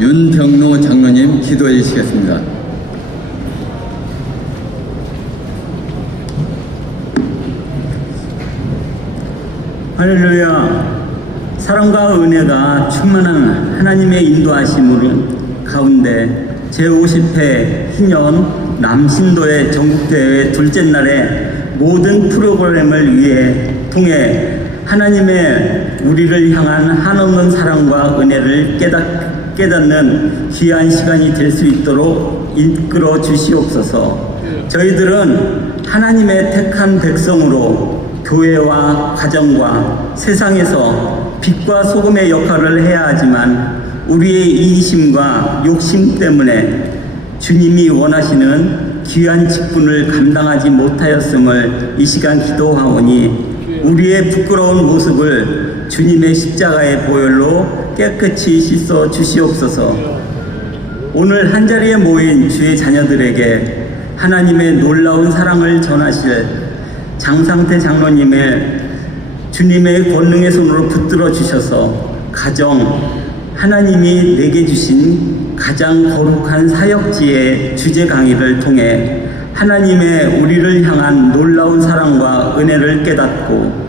윤병로 장로님 기도해 주시겠습니다. 할렐루야. 사랑과 은혜가 충만한 하나님의 인도하심으로 가운데 제50회 희년 남신도의 전국대회 둘째 날에 모든 프로그램을 통해 하나님의 우리를 향한 한없는 사랑과 은혜를 깨닫는 귀한 시간이 될 수 있도록 이끌어 주시옵소서. 저희들은 하나님의 택한 백성으로 교회와 가정과 세상에서 빛과 소금의 역할을 해야 하지만 우리의 이기심과 욕심 때문에 주님이 원하시는 귀한 직분을 감당하지 못하였음을 이 시간 기도하오니 우리의 부끄러운 모습을 주님의 십자가의 보혈로 깨끗이 씻어 주시옵소서. 오늘 한자리에 모인 주의 자녀들에게 하나님의 놀라운 사랑을 전하실 장상태 장로님의 주님의 권능의 손으로 붙들어 주셔서 가정, 하나님이 내게 주신 가장 거룩한 사역지의 주제 강의를 통해 하나님의 우리를 향한 놀라운 사랑과 은혜를 깨닫고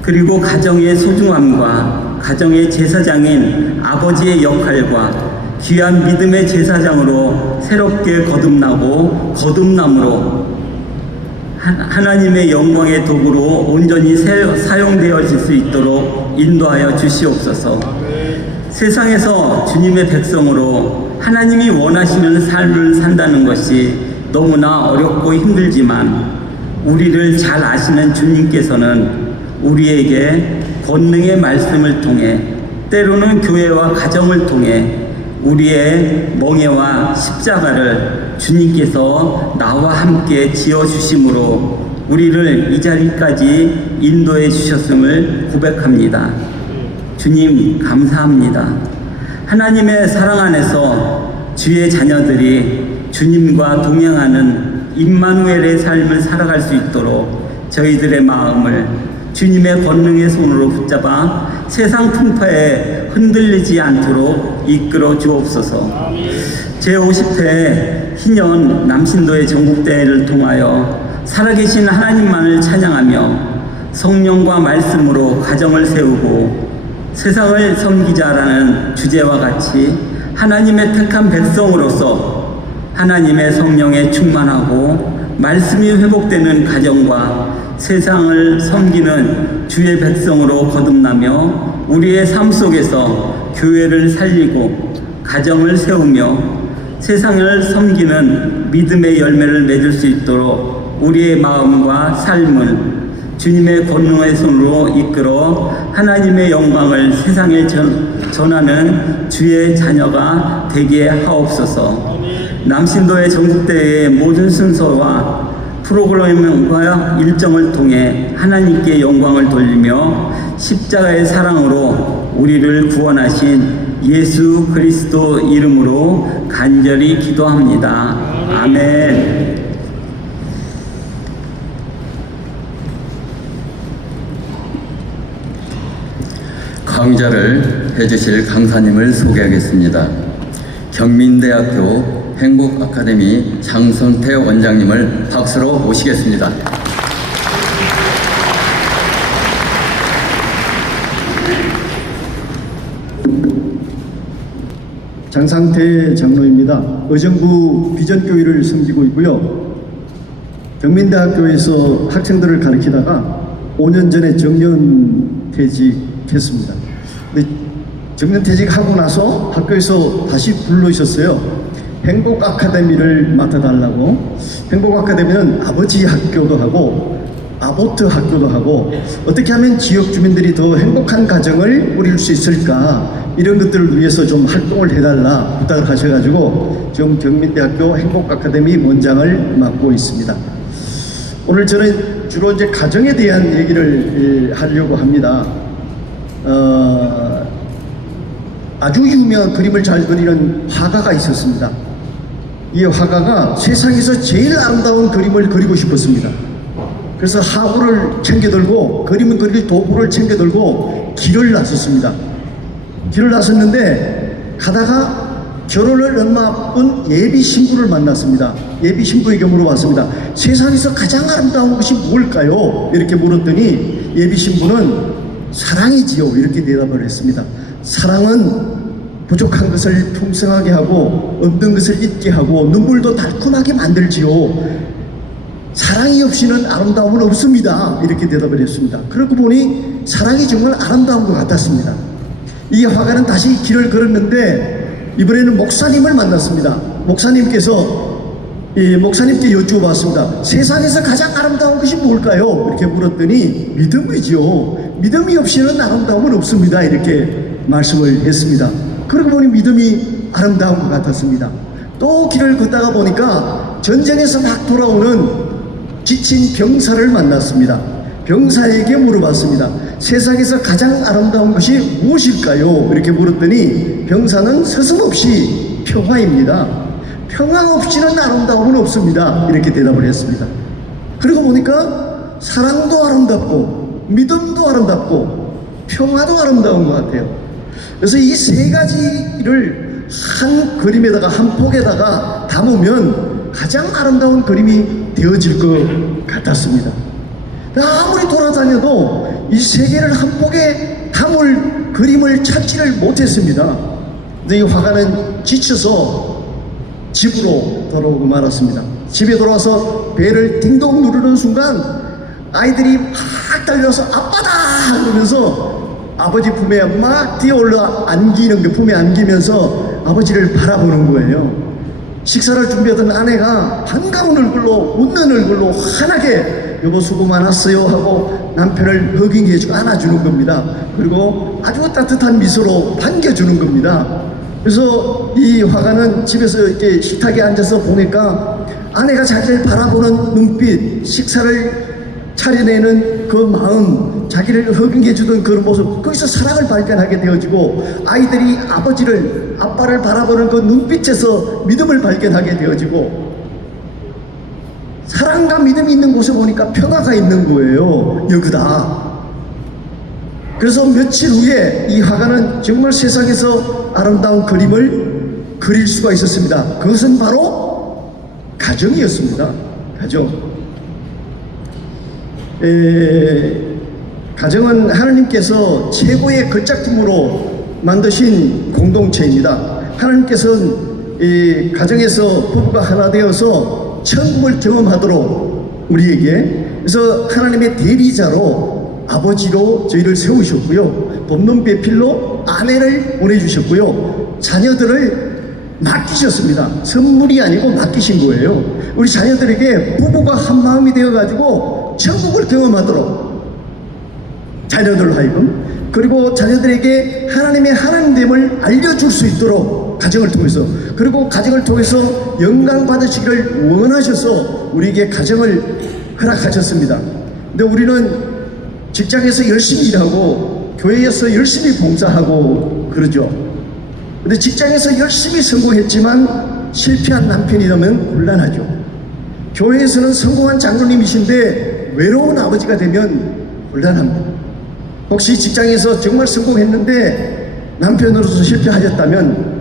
그리고 가정의 소중함과 가정의 제사장인 아버지의 역할과 귀한 믿음의 제사장으로 새롭게 거듭남으로 하나님의 영광의 도구로 온전히 사용되어질 수 있도록 인도하여 주시옵소서. 세상에서 주님의 백성으로 하나님이 원하시는 삶을 산다는 것이 너무나 어렵고 힘들지만 우리를 잘 아시는 주님께서는 우리에게 권능의 말씀을 통해 때로는 교회와 가정을 통해 우리의 멍에와 십자가를 주님께서 나와 함께 지어주심으로 우리를 이 자리까지 인도해 주셨음을 고백합니다. 주님 감사합니다. 하나님의 사랑 안에서 주의 자녀들이 주님과 동행하는 임마누엘의 삶을 살아갈 수 있도록 저희들의 마음을 주님의 권능의 손으로 붙잡아 세상 풍파에 흔들리지 않도록 이끌어 주옵소서. 제50회 희년 남신도의 전국대회를 통하여 살아계신 하나님만을 찬양하며 성령과 말씀으로 가정을 세우고 세상을 섬기자라는 주제와 같이 하나님의 택한 백성으로서 하나님의 성령에 충만하고 말씀이 회복되는 가정과 세상을 섬기는 주의 백성으로 거듭나며 우리의 삶 속에서 교회를 살리고 가정을 세우며 세상을 섬기는 믿음의 열매를 맺을 수 있도록 우리의 마음과 삶을 주님의 권능의 손으로 이끌어 하나님의 영광을 세상에 전하는 주의 자녀가 되게 하옵소서. 남신도의 전국대회의 모든 순서와 프로그램과 일정을 통해 하나님께 영광을 돌리며 십자가의 사랑으로 우리를 구원하신 예수 그리스도 이름으로 간절히 기도합니다. 아멘. 강좌를 해주실 강사님을 소개하겠습니다. 경민대학교 행복아카데미 장선태 원장님을 박수로 모시겠습니다. 장상태 장로입니다. 의정부 비전교회를 섬기고 있고요. 경민대학교에서 학생들을 가르치다가 5년 전에 정년퇴직했습니다. 근데 정년퇴직하고 나서 학교에서 다시 불러주셨어요. 행복아카데미를 맡아달라고. 행복아카데미는 아버지 학교도 하고 아보트 학교도 하고 어떻게 하면 지역 주민들이 더 행복한 가정을 꾸릴 수 있을까, 이런 것들을 위해서 좀 활동을 해달라 부탁을 하셔가지고 지금 경민대학교 행복아카데미 원장을 맡고 있습니다. 오늘 저는 주로 이제 가정에 대한 얘기를 하려고 합니다. 아주 유명한 그림을 잘 그리는 화가가 있었습니다. 이 화가가 세상에서 제일 아름다운 그림을 그리고 싶었습니다. 그래서 하구를 챙겨들고 그림을 그릴 도구를 챙겨들고 길을 나섰습니다. 길을 나섰는데 가다가 결혼을 얼마 앞둔 예비 신부를 만났습니다. 예비 신부에게 물어봤습니다. 세상에서 가장 아름다운 것이 무엇일까요? 이렇게 물었더니 예비 신부는 사랑이지요. 이렇게 대답을 했습니다. 사랑은 부족한 것을 풍성하게 하고 없는 것을 잊게 하고 눈물도 달콤하게 만들지요. 사랑이 없이는 아름다움은 없습니다. 이렇게 대답을 했습니다. 그러고 보니 사랑이 정말 아름다운 것 같았습니다. 이 화가는 다시 길을 걸었는데 이번에는 목사님을 만났습니다. 목사님께 여쭈어봤습니다. 세상에서 가장 아름다운 것이 뭘까요? 이렇게 물었더니 믿음이죠. 믿음이 없이는 아름다움은 없습니다. 이렇게 말씀을 했습니다. 그러고 보니 믿음이 아름다운 것 같았습니다. 또 길을 걷다가 보니까 전쟁에서 막 돌아오는 지친 병사를 만났습니다. 병사에게 물어봤습니다. 세상에서 가장 아름다운 것이 무엇일까요? 이렇게 물었더니 병사는 서슴없이 평화입니다. 평화 없이는 아름다움은 없습니다. 이렇게 대답을 했습니다. 그러고 보니까 사랑도 아름답고 믿음도 아름답고 평화도 아름다운 것 같아요. 그래서 이 세 가지를 한 그림에다가 한 폭에다가 담으면 가장 아름다운 그림이 되어질 것 같았습니다. 아무리 돌아다녀도 이 세 개를 한 폭에 담을 그림을 찾지를 못했습니다. 근데 이 화가는 지쳐서 집으로 돌아오고 말았습니다. 집에 돌아와서 배를 띵동 누르는 순간 아이들이 막 달려서 아빠다! 그러면서 아버지 품에 막 뛰어올라 안기는 게 품에 안기면서 아버지를 바라보는 거예요. 식사를 준비하던 아내가 반가운 얼굴로 웃는 얼굴로 환하게 여보 수고 많았어요 하고 남편을 허깅 해주고 안아주는 겁니다. 그리고 아주 따뜻한 미소로 반겨주는 겁니다. 그래서 이 화가는 집에서 이렇게 식탁에 앉아서 보니까 아내가 자기를 바라보는 눈빛, 식사를 차려내는 그 마음, 자기를 허경해주던 그런 모습, 거기서 사랑을 발견하게 되어지고 아이들이 아빠를 바라보는 그 눈빛에서 믿음을 발견하게 되어지고 사랑과 믿음이 있는 곳에 보니까 평화가 있는 거예요. 여기다. 그래서 며칠 후에 이 화가는 정말 세상에서 아름다운 그림을 그릴 수가 있었습니다. 그것은 바로 가정이었습니다. 가정은 하나님께서 최고의 걸작품으로 만드신 공동체입니다. 하나님께서는 이 가정에서 부부가 하나 되어서 천국을 경험하도록 우리에게, 그래서 하나님의 대리자로 아버지로 저희를 세우셨고요, 법론 배필로 아내를 보내주셨고요, 자녀들을 맡기셨습니다. 선물이 아니고 맡기신 거예요. 우리 자녀들에게 부부가 한 마음이 되어가지고 천국을 경험하도록 자녀들로 하여금, 그리고 자녀들에게 하나님의 하나님됨을 알려줄 수 있도록 가정을 통해서, 그리고 가정을 통해서 영광 받으시기를 원하셔서 우리에게 가정을 허락하셨습니다. 근데 우리는 직장에서 열심히 일하고 교회에서 열심히 봉사하고 그러죠. 근데 직장에서 열심히 성공했지만 실패한 남편이라면 곤란하죠. 교회에서는 성공한 장로님이신데 외로운 아버지가 되면 곤란합니다. 혹시 직장에서 정말 성공했는데 남편으로서 실패하셨다면,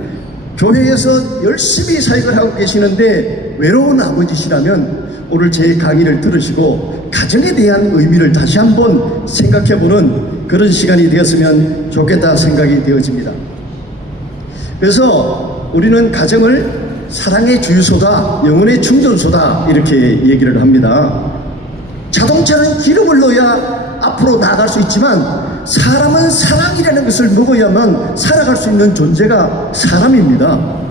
교회에서 열심히 사역을 하고 계시는데 외로운 아버지시라면 오늘 제 강의를 들으시고 가정에 대한 의미를 다시 한번 생각해보는 그런 시간이 되었으면 좋겠다 생각이 되어집니다. 그래서 우리는 가정을 사랑의 주유소다, 영혼의 충전소다 이렇게 얘기를 합니다. 자동차는 기름을 넣어야 앞으로 나아갈 수 있지만 사람은 사랑이라는 것을 먹어야만 살아갈 수 있는 존재가 사람입니다.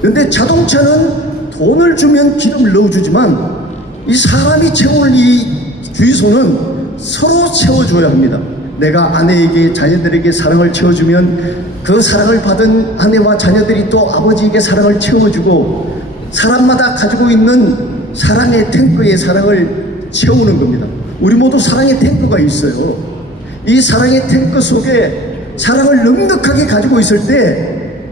그런데 자동차는 돈을 주면 기름을 넣어주지만 이 사람이 채울 이 주유소는 서로 채워줘야 합니다. 내가 아내에게, 자녀들에게 사랑을 채워주면 그 사랑을 받은 아내와 자녀들이 또 아버지에게 사랑을 채워주고, 사람마다 가지고 있는 사랑의 탱크에 사랑을 채우는 겁니다. 우리 모두 사랑의 탱크가 있어요. 이 사랑의 탱크 속에 사랑을 넉넉하게 가지고 있을 때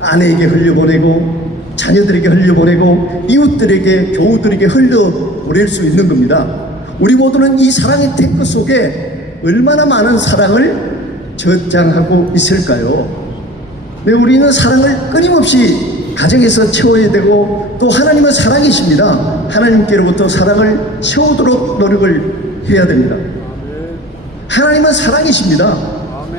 아내에게 흘려보내고, 자녀들에게 흘려보내고, 이웃들에게, 교우들에게 흘려보낼 수 있는 겁니다. 우리 모두는 이 사랑의 탱크 속에 얼마나 많은 사랑을 저장하고 있을까요? 네, 우리는 사랑을 끊임없이 가정에서 채워야 되고 또 하나님은 사랑이십니다. 하나님께로부터 사랑을 채우도록 노력을 해야 됩니다. 하나님은 사랑이십니다.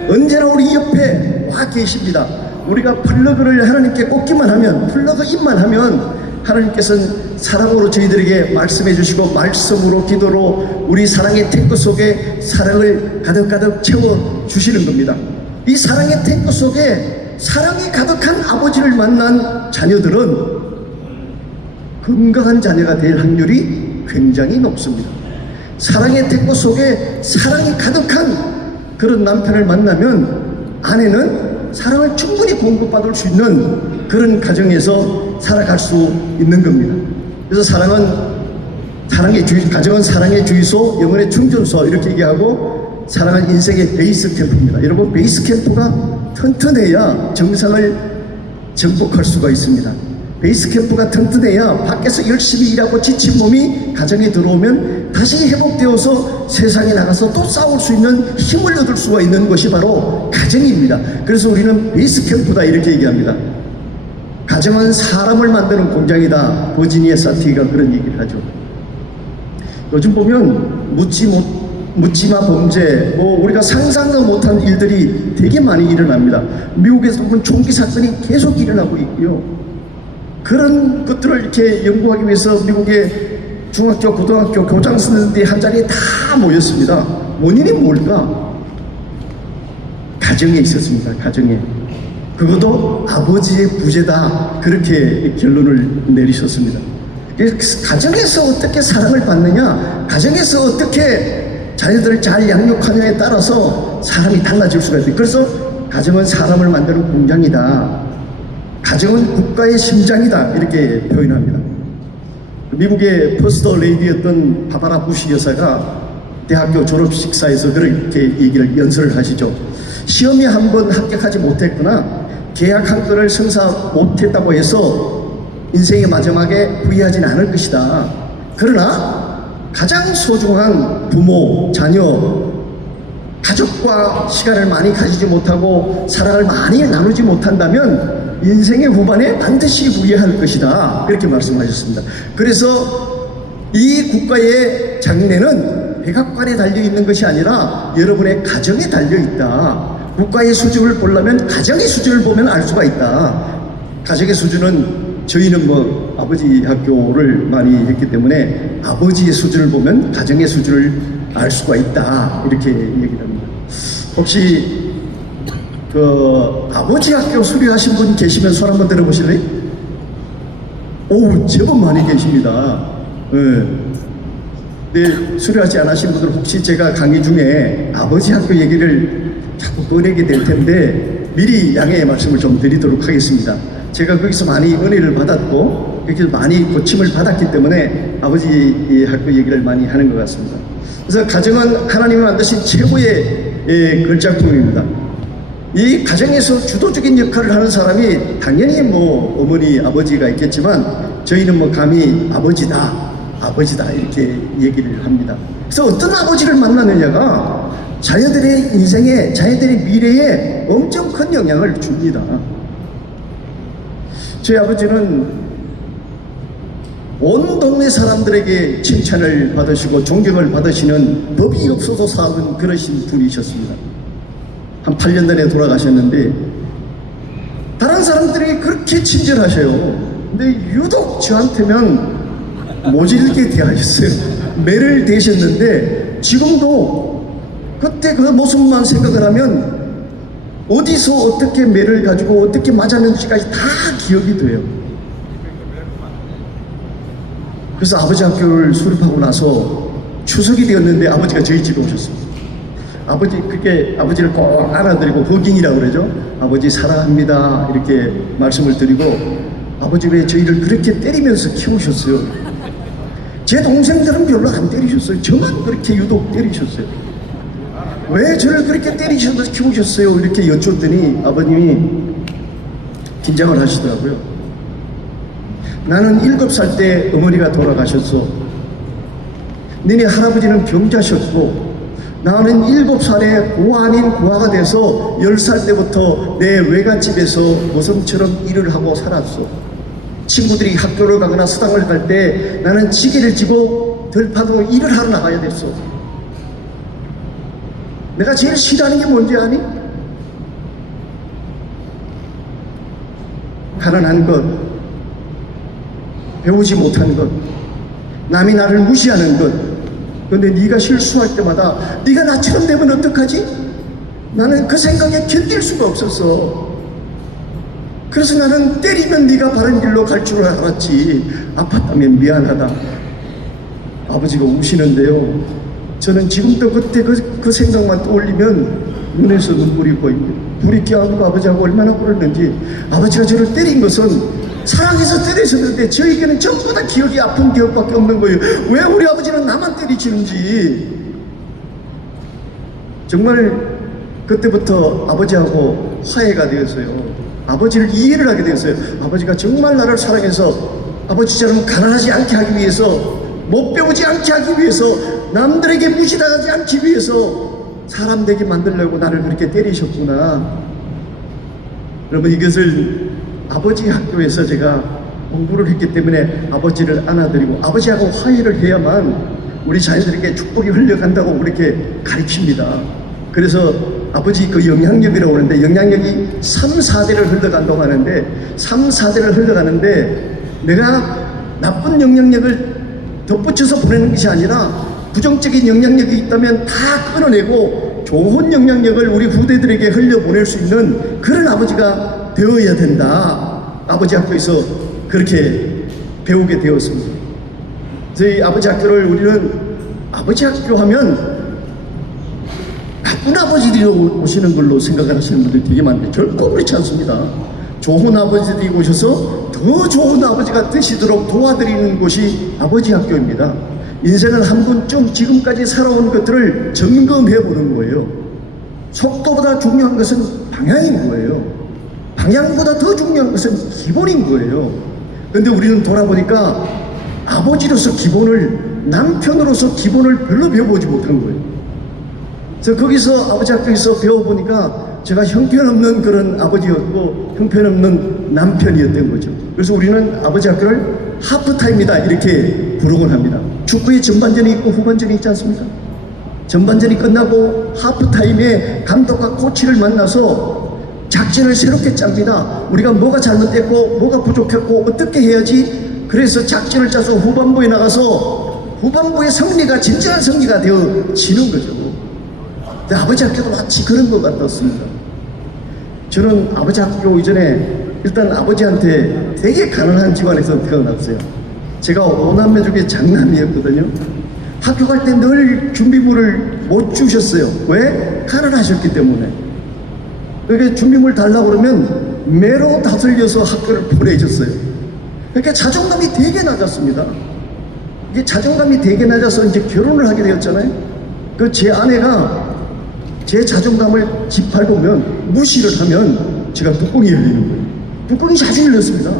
언제나 우리 옆에 와 계십니다. 우리가 플러그를 하나님께 꽂기만 하면, 플러그 인만 하면 하나님께서는 사랑으로 저희들에게 말씀해 주시고 말씀으로 기도로 우리 사랑의 탱크 속에 사랑을 가득가득 채워 주시는 겁니다. 이 사랑의 탱크 속에 사랑이 가득한 아버지를 만난 자녀들은 건강한 자녀가 될 확률이 굉장히 높습니다. 사랑의 탱크 속에 사랑이 가득한 그런 남편을 만나면 아내는 사랑을 충분히 공급받을 수 있는 그런 가정에서 살아갈 수 있는 겁니다. 그래서 가정은 사랑의 주유소, 영혼의 충전소 이렇게 얘기하고 사랑은 인생의 베이스 캠프입니다. 여러분, 베이스 캠프가 튼튼해야 정상을 정복할 수가 있습니다. 베이스 캠프가 튼튼해야 밖에서 열심히 일하고 지친 몸이 가정에 들어오면 다시 회복되어서 세상에 나가서 또 싸울 수 있는 힘을 얻을 수가 있는 것이 바로 가정입니다. 그래서 우리는 베이스 캠프다 이렇게 얘기합니다. 가정은 사람을 만드는 공장이다. 버지니아 사티가 그런 얘기를 하죠. 요즘 보면 묻지마 범죄, 우리가 상상도 못한 일들이 되게 많이 일어납니다. 미국에서 보면 총기 사건이 계속 일어나고 있고요. 그런 것들을 이렇게 연구하기 위해서 미국의 중학교, 고등학교 교장 선생님들이 한 자리에 다 모였습니다. 원인이 뭘까? 가정에 있었습니다. 가정에. 그것도 아버지의 부재다. 그렇게 결론을 내리셨습니다. 가정에서 어떻게 사랑을 받느냐, 가정에서 어떻게 자녀들을 잘 양육하느냐에 따라서 사람이 달라질 수가 있어요. 그래서 가정은 사람을 만드는 공장이다. 가정은 국가의 심장이다. 이렇게 표현합니다. 미국의 퍼스트 레이디였던 바바라 부시 여사가 대학교 졸업식사에서 그렇게 얘기를 연설을 하시죠. 시험에 한 번 합격하지 못했거나 계약 한 건을 성사 못했다고 해서 인생의 마지막에 후회하진 않을 것이다. 그러나 가장 소중한 부모, 자녀, 가족과 시간을 많이 가지지 못하고 사랑을 많이 나누지 못한다면 인생의 후반에 반드시 후회할 것이다. 그렇게 말씀하셨습니다. 그래서 이 국가의 장래는 백악관에 달려있는 것이 아니라 여러분의 가정에 달려있다. 국가의 수준을 보려면 가정의 수준을 보면 알 수가 있다. 가정의 수준은 저희는 아버지 학교를 많이 했기 때문에 아버지의 수준을 보면 가정의 수준을 알 수가 있다. 이렇게 얘기를 합니다. 혹시 아버지 학교 수료하신 분 계시면 손 한번 들어보실래요? 오, 제법 많이 계십니다. 네, 수료하지 않으신 분들 혹시 제가 강의 중에 아버지 학교 얘기를 자꾸 꺼내게 될 텐데 미리 양해의 말씀을 좀 드리도록 하겠습니다. 제가 거기서 많이 은혜를 받았고 그렇게 많이 고침을 받았기 때문에 아버지 학교 얘기를 많이 하는 것 같습니다. 그래서 가정은 하나님이 만드신 최고의 걸작품입니다. 이 가정에서 주도적인 역할을 하는 사람이 당연히 어머니, 아버지가 있겠지만 저희는 감히 아버지다 이렇게 얘기를 합니다. 그래서 어떤 아버지를 만나느냐가 자녀들의 인생에, 자녀들의 미래에 엄청 큰 영향을 줍니다. 저희 아버지는 온 동네 사람들에게 칭찬을 받으시고 존경을 받으시는 법이 없어도 사는 그러신 분이셨습니다. 한 8년 전에 돌아가셨는데 다른 사람들이 그렇게 친절하셔요. 근데 유독 저한테는 모질게 대하셨어요. 매를 대셨는데 지금도 그때 그 모습만 생각을 하면 어디서 어떻게 매를 가지고 어떻게 맞았는지까지 다 기억이 돼요. 그래서 아버지 학교를 수립하고 나서 추석이 되었는데 아버지가 저희 집에 오셨습니다. 아버지를 꼭 안아드리고 허깅이라고 그러죠. 아버지 사랑합니다 이렇게 말씀을 드리고 아버지 왜 저희를 그렇게 때리면서 키우셨어요? 제 동생들은 별로 안 때리셨어요. 저만 그렇게 유독 때리셨어요. 왜 저를 그렇게 때리셔서 키우셨어요? 이렇게 여쭈었더니 아버님이 긴장을 하시더라고요. 나는 7살 때 어머니가 돌아가셨어. 너네 할아버지는 병자셨고 나는 7살에 고아 아닌 고아가 돼서 10살 때부터 내 외갓집에서 모성처럼 일을 하고 살았어. 친구들이 학교를 가거나 수당을 갈 때 나는 지게를 지고 들판으로 일을 하러 나가야 됐어. 내가 제일 싫어하는 게 뭔지 아니? 가난한 것, 배우지 못한 것, 남이 나를 무시하는 것. 그런데 네가 실수할 때마다 네가 나처럼 되면 어떡하지? 나는 그 생각에 견딜 수가 없었어. 그래서 나는 때리면 네가 바른 길로 갈 줄 알았지. 아팠다면 미안하다. 아버지가 우시는데요, 저는 지금도 그때 그 생각만 떠올리면 눈에서 눈물이 보입니다. 불이 껴안고 아버지하고 얼마나 울었는지. 아버지가 저를 때린 것은 사랑해서 때리셨는데 저에게는 전부 다 기억이 아픈 기억밖에 없는 거예요. 왜 우리 아버지는 나만 때리시는지. 정말 그때부터 아버지하고 화해가 되었어요. 아버지를 이해를 하게 되었어요. 아버지가 정말 나를 사랑해서 아버지처럼 가난하지 않게 하기 위해서, 못 배우지 않게 하기 위해서, 남들에게 무시당하지 않기 위해서 사람 되게 만들려고 나를 그렇게 때리셨구나. 여러분, 이것을 아버지 학교에서 제가 공부를 했기 때문에 아버지를 안아드리고 아버지하고 화해를 해야만 우리 자녀들에게 축복이 흘러간다고 그렇게 가르칩니다. 그래서 아버지 그 영향력이라고 하는데, 영향력이 3, 4대를 흘러간다고 하는데, 3, 4대를 흘러가는데 내가 나쁜 영향력을 덧붙여서 보내는 것이 아니라 부정적인 영향력이 있다면 다 끊어내고 좋은 영향력을 우리 후대들에게 흘려보낼 수 있는 그런 아버지가 되어야 된다. 아버지 학교에서 그렇게 배우게 되었습니다. 저희 아버지 학교를 우리는 아버지 학교 하면 나쁜 아버지들이 오시는 걸로 생각을 하시는 분들이 되게 많은데 결코 그렇지 않습니다. 좋은 아버지들이 오셔서 더 좋은 아버지가 되시도록 도와드리는 곳이 아버지 학교입니다. 인생을 한 번쯤 지금까지 살아온 것들을 점검해 보는 거예요. 속도보다 중요한 것은 방향인 거예요. 방향보다 더 중요한 것은 기본인 거예요. 그런데 우리는 돌아보니까 아버지로서 기본을, 남편으로서 기본을 별로 배워보지 못한 거예요. 그래서 거기서 아버지 학교에서 배워보니까 제가 형편없는 그런 아버지였고 형편없는 남편이었던 거죠. 그래서 우리는 아버지 학교를 하프타임이다 이렇게 부르곤 합니다. 축구에 전반전이 있고 후반전이 있지 않습니까? 전반전이 끝나고 하프타임에 감독과 코치를 만나서 작전을 새롭게 짭니다. 우리가 뭐가 잘못됐고 뭐가 부족했고 어떻게 해야지. 그래서 작전을 짜서 후반부에 나가서 후반부의 승리가 진정한 승리가 되어지는 거죠. 아버지 학교도 마치 그런 것 같았습니다. 저는 아버지 학교 이전에 일단 아버지한테 되게 가난한 집안에서 태어났어요. 제가 5남매 중에 장남이었거든요. 학교 갈 때 늘 준비물을 못 주셨어요. 왜? 가난하셨기 때문에. 그렇게 준비물 달라고 그러면 매로 다슬려서 학교를 보내줬어요. 그러니까 자존감이 되게 낮았습니다. 이게 자존감이 되게 낮아서 이제 결혼을 하게 되었잖아요. 그 제 아내가 제 자존감을 짓밟으면, 무시를 하면 제가 뚜껑이 열리는 거예요. 뚜껑이 자주 열렸습니다.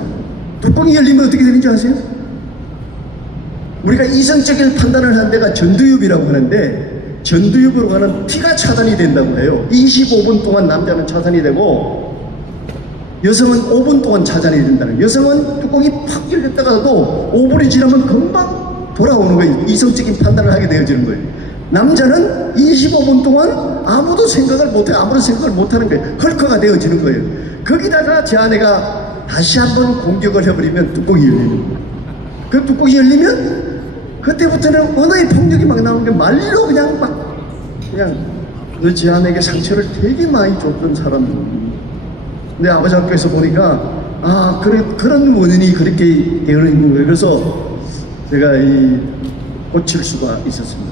뚜껑이 열리면 어떻게 되는지 아세요? 우리가 이성적인 판단을 하는 데가 전두엽이라고 하는데, 전두엽으로 가는 피가 차단이 된다고 해요. 25분 동안 남자는 차단이 되고 여성은 5분 동안 차단이 된다는 거예요. 여성은 뚜껑이 팍 열렸다가도 5분이 지나면 금방 돌아오는 거예요. 이성적인 판단을 하게 되어지는 거예요. 남자는 25분 동안 아무도 생각을 못해, 아무런 생각을 못하는 거예요. 헐커가 되어지는 거예요. 거기다가 제 아내가 다시 한번 공격을 해버리면 뚜껑이 열리는 거예요. 그 뚜껑이 열리면 그때부터는 언어의 폭력이 막 나오는 게 말로 그냥 제 아내에게 상처를 되게 많이 줬던 사람입니다. 근데 아버지 학교에서 보니까 그런 원인이 그렇게 되는 거예요. 그래서 제가 고칠 수가 있었습니다.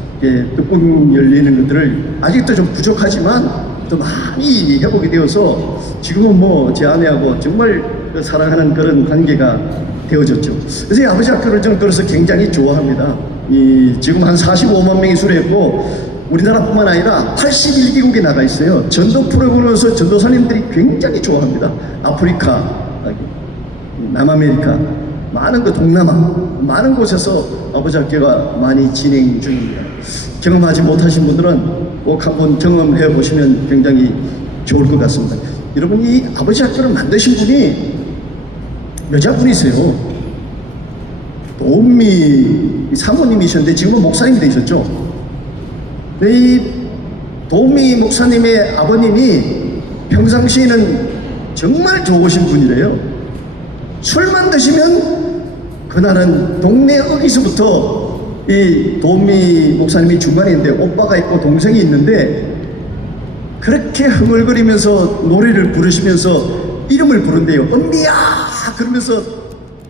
뚜껑 열리는 것들을 아직도 좀 부족하지만 또 많이 회복이 되어서 지금은 뭐 제 아내하고 정말 사랑하는 그런 관계가 되어졌죠. 그래서 이 아버지 학교를 저는 그래서 굉장히 좋아합니다. 지금 한 45만 명이 수료했고 우리나라뿐만 아니라 81개국에 나가 있어요. 전도 프로그램에서 전도사님들이 굉장히 좋아합니다. 아프리카, 남아메리카, 많은 동남아, 많은 곳에서 아버지 학교가 많이 진행 중입니다. 경험하지 못하신 분들은 꼭 한번 경험해 보시면 굉장히 좋을 것 같습니다. 여러분, 이 아버지 학교를 만드신 분이 여자분이세요. 도미 사모님이셨는데 지금은 목사님이 되셨죠. 이 도미 목사님의 아버님이 평상시에는 정말 좋으신 분이래요. 술만 드시면 그날은 동네 어디서부터 이 도미 목사님이 중간에 있는데 오빠가 있고 동생이 있는데 그렇게 흥얼거리면서 노래를 부르시면서 이름을 부른대요. 언니야! 그러면서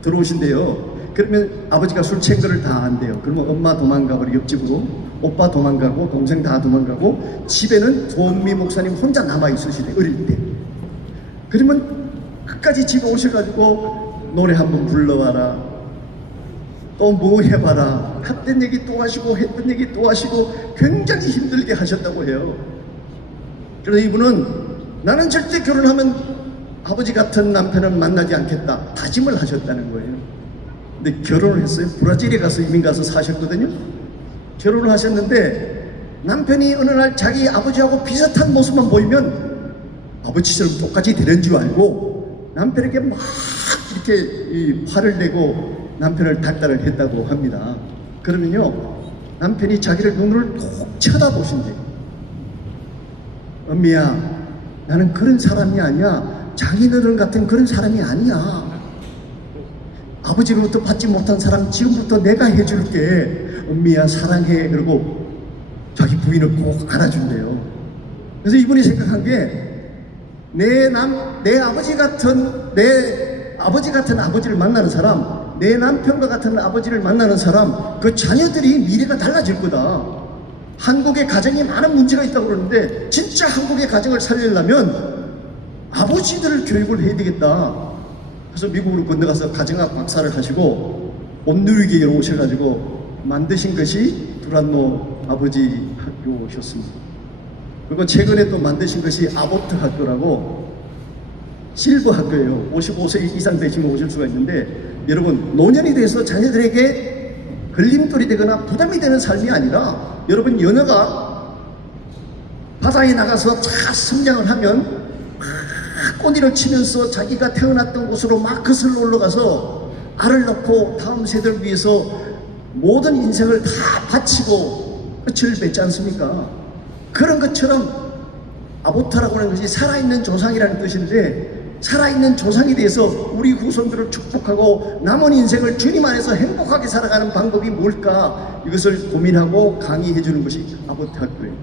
들어오신대요. 그러면 아버지가 술 취한 거를 다 안대요. 그러면 엄마 도망가고 옆집으로, 오빠 도망가고, 동생 다 도망가고, 집에는 도미 목사님 혼자 남아 있으시대, 어릴 때. 그러면 끝까지 집에 오셔가지고 노래 한번 불러와라, 또 뭐 해봐라, 했던 얘기 또 하시고 했던 얘기 또 하시고 굉장히 힘들게 하셨다고 해요. 그래서 이분은 나는 절대 결혼하면 아버지 같은 남편은 만나지 않겠다 다짐을 하셨다는 거예요. 근데 결혼을 했어요. 브라질에 가서 이민 가서 사셨거든요. 결혼을 하셨는데 남편이 어느 날 자기 아버지하고 비슷한 모습만 보이면 아버지처럼 똑같이 되는 줄 알고 남편에게 막 이렇게 이 화를 내고 남편을 닥달을 했다고 합니다. 그러면요, 남편이 자기를 눈을 톡 쳐다보신대요. 엄미야, 나는 그런 사람이 아니야. 장인어른 같은 그런 사람이 아니야. 아버지로부터 받지 못한 사랑 지금부터 내가 해줄게. 엄미야 사랑해. 그러고 자기 부인을 꼭 안아준대요. 그래서 이분이 생각한 게 내 아버지 같은 아버지를 만나는 사람, 내 남편과 같은 아버지를 만나는 사람, 그 자녀들이 미래가 달라질 거다. 한국의 가정에 많은 문제가 있다고 그러는데 진짜 한국의 가정을 살리려면 아버지들을 교육을 해야 되겠다. 그래서 미국으로 건너가서 가정학 박사를 하시고 온누리교에 오셔가지고 만드신 것이 두란노 아버지 학교셨습니다. 그리고 최근에 또 만드신 것이 아보트 학교라고 실버 학교예요. 55세 이상 되시면 오실 수가 있는데, 여러분 노년이 돼서 자녀들에게 걸림돌이 되거나 부담이 되는 삶이 아니라, 여러분 여녀가 바다에 나가서 잘 성장을 하면 꼬리를 치면서 자기가 태어났던 곳으로 막 거슬러 올라가서 알을 낳고 다음 세대를 위해서 모든 인생을 다 바치고 끝을 맺지 않습니까? 그런 것처럼 아보타라고 하는 것이 살아있는 조상이라는 뜻인데, 살아있는 조상에 대해서 우리 후손들을 축복하고 남은 인생을 주님 안에서 행복하게 살아가는 방법이 뭘까, 이것을 고민하고 강의해 주는 것이 아보타 학교예요.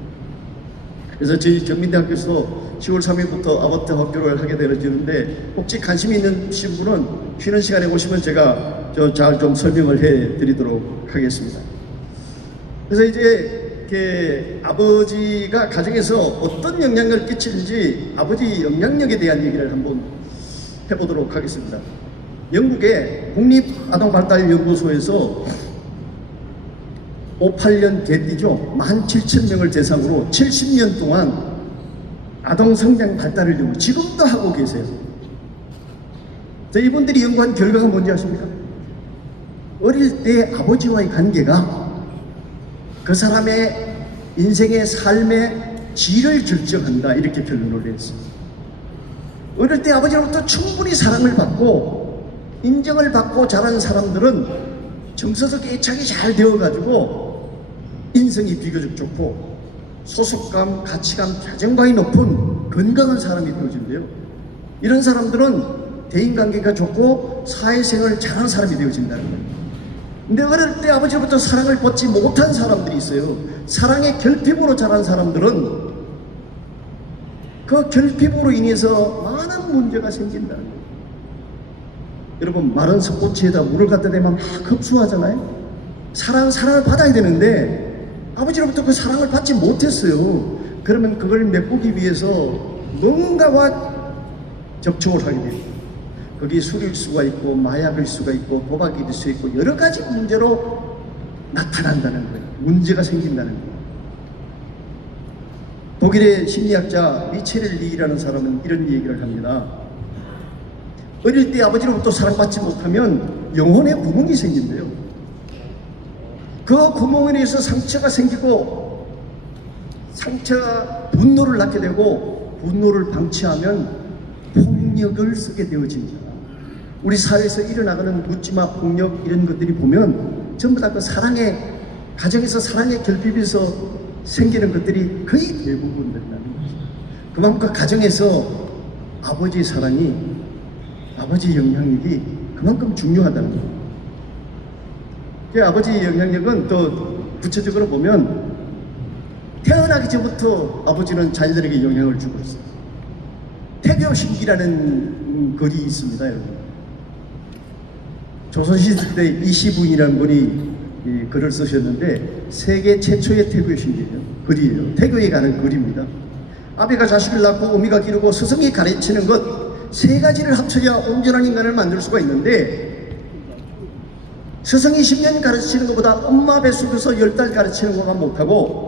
그래서 저희 전민대학교에서 10월 3일부터 아보타 학교를 하게 되어지는데, 혹시 관심 있는 분은 쉬는 시간에 오시면 제가 잘 좀 설명을 해 드리도록 하겠습니다. 그래서 이제 아버지가 가정에서 어떤 영향력을 끼치는지 아버지 영향력에 대한 얘기를 한번 해보도록 하겠습니다. 영국의 국립아동발달연구소에서 58년 개띠죠. 17,000명을 대상으로 70년 동안 아동 성장 발달을 연구, 지금도 하고 계세요. 이분들이 연구한 결과가 뭔지 아십니까? 어릴 때 아버지와의 관계가 그 사람의 인생의 삶의 질을 결정한다, 이렇게 결론을 냈습니다. 어릴 때 아버지로부터 충분히 사랑을 받고 인정을 받고 자란 사람들은 정서적 애착이 잘 되어가지고 인성이 비교적 좋고 소속감, 가치감, 자존감이 높은 건강한 사람이 되어진대요. 이런 사람들은 대인관계가 좋고 사회생활을 잘하는 사람이 되어진다는 거예요. 근데 어릴 때 아버지로부터 사랑을 받지 못한 사람들이 있어요. 사랑의 결핍으로 자란 사람들은 그 결핍으로 인해서 많은 문제가 생긴다는 거예요. 여러분, 마른 석고치에다 물을 갖다 대면 막 흡수하잖아요. 사랑을 받아야 되는데 아버지로부터 그 사랑을 받지 못했어요. 그러면 그걸 메꾸기 위해서 누군가와 접촉을 하게 돼요. 거기 술일 수가 있고 마약일 수가 있고 도박일 수 있고 여러 가지 문제로 나타난다는 거예요. 문제가 생긴다는 거예요. 독일의 심리학자 미체렐리라는 사람은 이런 얘기를 합니다. 어릴 때 아버지로부터 사랑받지 못하면 영혼의 구멍이 생긴대요. 그 구멍에 의해서 상처가 생기고 상처가 분노를 낳게 되고 분노를 방치하면 폭력을 쓰게 되어집니다. 우리 사회에서 일어나가는 묻지마 폭력 이런 것들이 보면 전부 다 그 사랑의 가정에서 사랑의 결핍에서 생기는 것들이 거의 대부분 된다는 거죠. 그만큼 그 가정에서 아버지의 사랑이 아버지의 영향력이 그만큼 중요하다는 거예요. 그 아버지의 영향력은 또 구체적으로 보면 태어나기 전부터 아버지는 자녀들에게 영향을 주고 있어요. 태교신기라는 글이 있습니다, 여러분. 조선시대 때 이시분이라는 분이 이 글을 쓰셨는데 세계 최초의 태교신기예요. 글이에요. 태교에 관한 글입니다. 아비가 자식을 낳고 어미가 기르고 스승이 가르치는 것 세 가지를 합쳐야 온전한 인간을 만들 수가 있는데 스승이 10년 가르치는 것보다 엄마 뱃속에서 10달 가르치는 것만 못하고